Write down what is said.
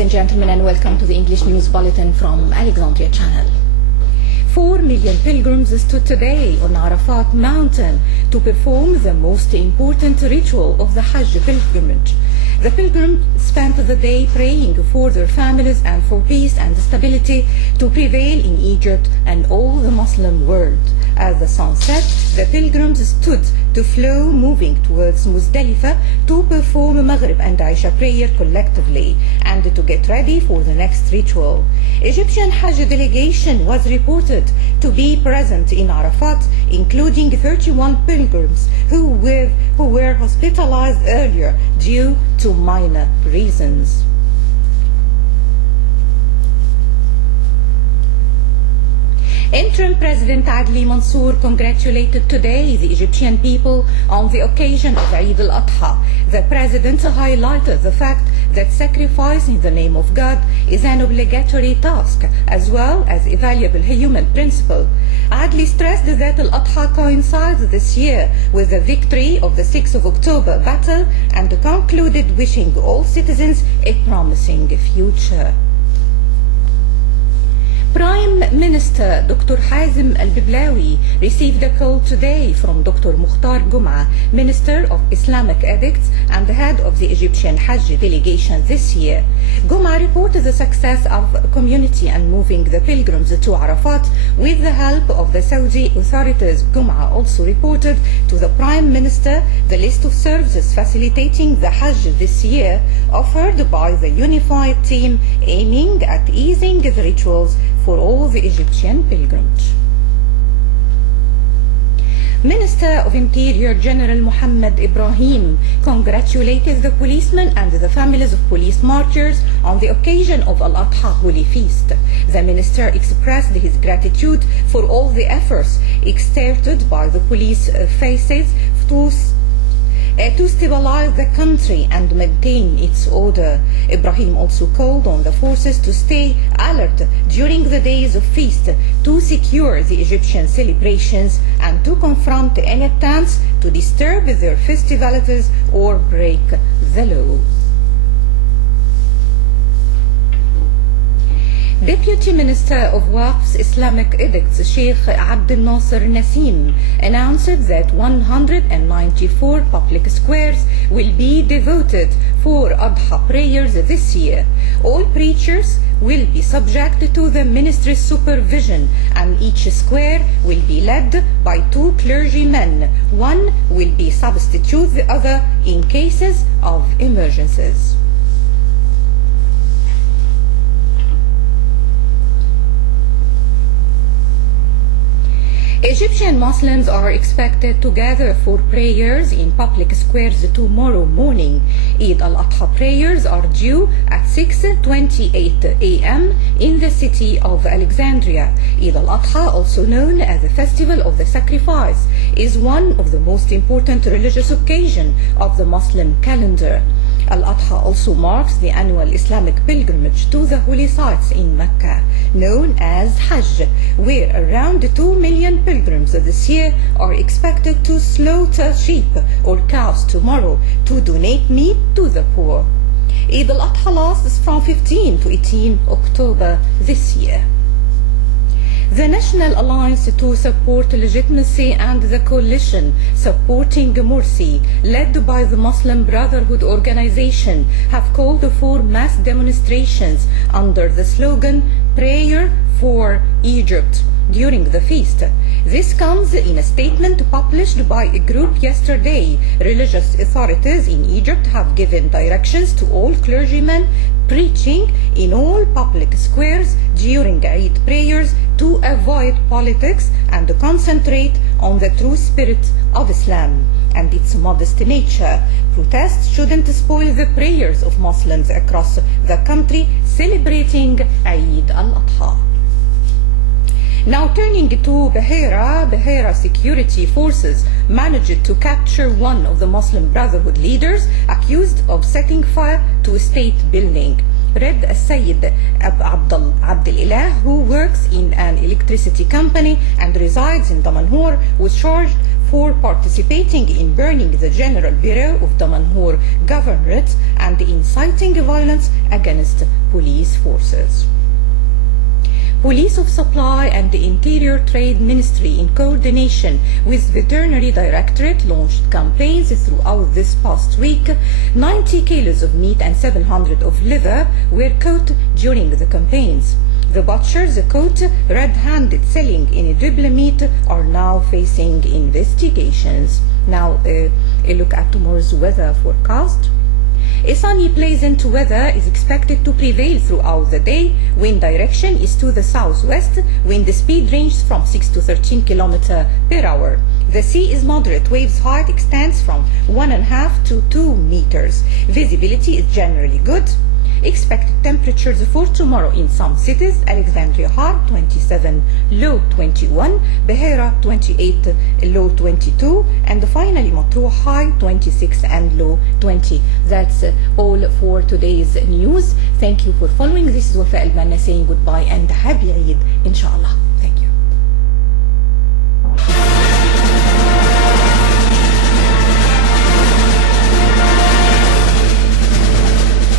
and gentlemen, and welcome to the English News Bulletin from Alexandria Channel. 4 million pilgrims stood today on Arafat Mountain to perform the most important ritual of the Hajj pilgrimage. The pilgrims spent the day praying for their families and for peace and stability to prevail in Egypt and all the Muslim world. As the sun set, the pilgrims stood to flow, moving towards Muzdalifah to perform Maghrib and Isha prayer collectively and to get ready for the next ritual. Egyptian Hajj delegation was reported to be present in Arafat, including 31 pilgrims who were hospitalized earlier due to minor reasons. Interim President Adli Mansour congratulated today the Egyptian people on the occasion of Eid al-Adha. The president highlighted the fact that sacrifice in the name of God is an obligatory task as well as a valuable human principle. Adli stressed that al-Adha coincides this year with the victory of the 6th of October battle and concluded wishing all citizens a promising future. Prime Minister Dr. Hazem Al-Biblawi received a call today from Dr. Mukhtar Gum'a, Minister of Islamic Edicts and the head of the Egyptian Hajj delegation this year. Gum'a reported the success of community and moving the pilgrims to Arafat with the help of the Saudi authorities. Gum'a also reported to the Prime Minister the list of services facilitating the Hajj this year offered by the unified team aiming at easing the rituals for all the Egyptian pilgrimage. Minister of Interior General Mohammed Ibrahim congratulated the policemen and the families of police martyrs on the occasion of Al-Adha Holy Feast. The minister expressed his gratitude for all the efforts exerted by the police forces to stabilize the country and maintain its order. Ibrahim also called on the forces to stay alert during the days of feast to secure the Egyptian celebrations and to confront any attempts to disturb their festivities or break the law. Deputy Minister of Waqf's Islamic Edicts, Sheikh Abdel Nasser Nassim, announced that 194 public squares will be devoted for Adha prayers this year. All preachers will be subject to the ministry's supervision, and each square will be led by 2 clergymen. One will be substitute the other in cases of emergencies. Egyptian Muslims are expected to gather for prayers in public squares tomorrow morning. Eid al-Adha prayers are due at 6:28 a.m. in the city of Alexandria. Eid al-Adha, also known as the Festival of the Sacrifice, is one of the most important religious occasions of the Muslim calendar. Al-Adha also marks the annual Islamic pilgrimage to the holy sites in Mecca, known as Hajj, where around 2 million pilgrims this year are expected to slaughter sheep or cows tomorrow to donate meat to the poor. Eid al-Adha lasts from 15 to 18 October this year. The National Alliance to Support Legitimacy and the coalition supporting Morsi, led by the Muslim Brotherhood organization, have called for mass demonstrations under the slogan "Prayer for Egypt" during the feast. This comes in a statement published by a group yesterday. Religious authorities in Egypt have given directions to all clergymen preaching in all public squares during Eid prayers to avoid politics and to concentrate on the true spirit of Islam and its modest nature. Protests shouldn't spoil the prayers of Muslims across the country celebrating Eid al-Adha. Now turning to Bahira security forces managed to capture one of the Muslim Brotherhood leaders accused of setting fire to a state building. Red Sayyid Abdel Ilah, who works in an electricity company and resides in Damanhur, was charged for participating in burning the General Bureau of Damanhur Governorate and inciting violence against police forces. Police of Supply and the Interior Trade Ministry, in coordination with Veterinary Directorate, launched campaigns throughout this past week. 90 kilos of meat and 700 of liver were caught during the campaigns. The butchers caught red-handed selling edible meat are now facing investigations. Now a look at tomorrow's weather forecast. A sunny, pleasant weather is expected to prevail throughout the day. Wind direction is to the southwest. Wind speed ranges from 6 to 13 km per hour. The sea is moderate. Waves height extends from 1.5 to 2 meters. Visibility is generally good. Expected temperatures for tomorrow in some cities: Alexandria high 27, low 21, Beira 28, low 22, and finally Matruh high 26 and low 20. That's all for today's news. Thank you for following. This is Wafاء, البنا saying goodbye and happy Eid inshallah.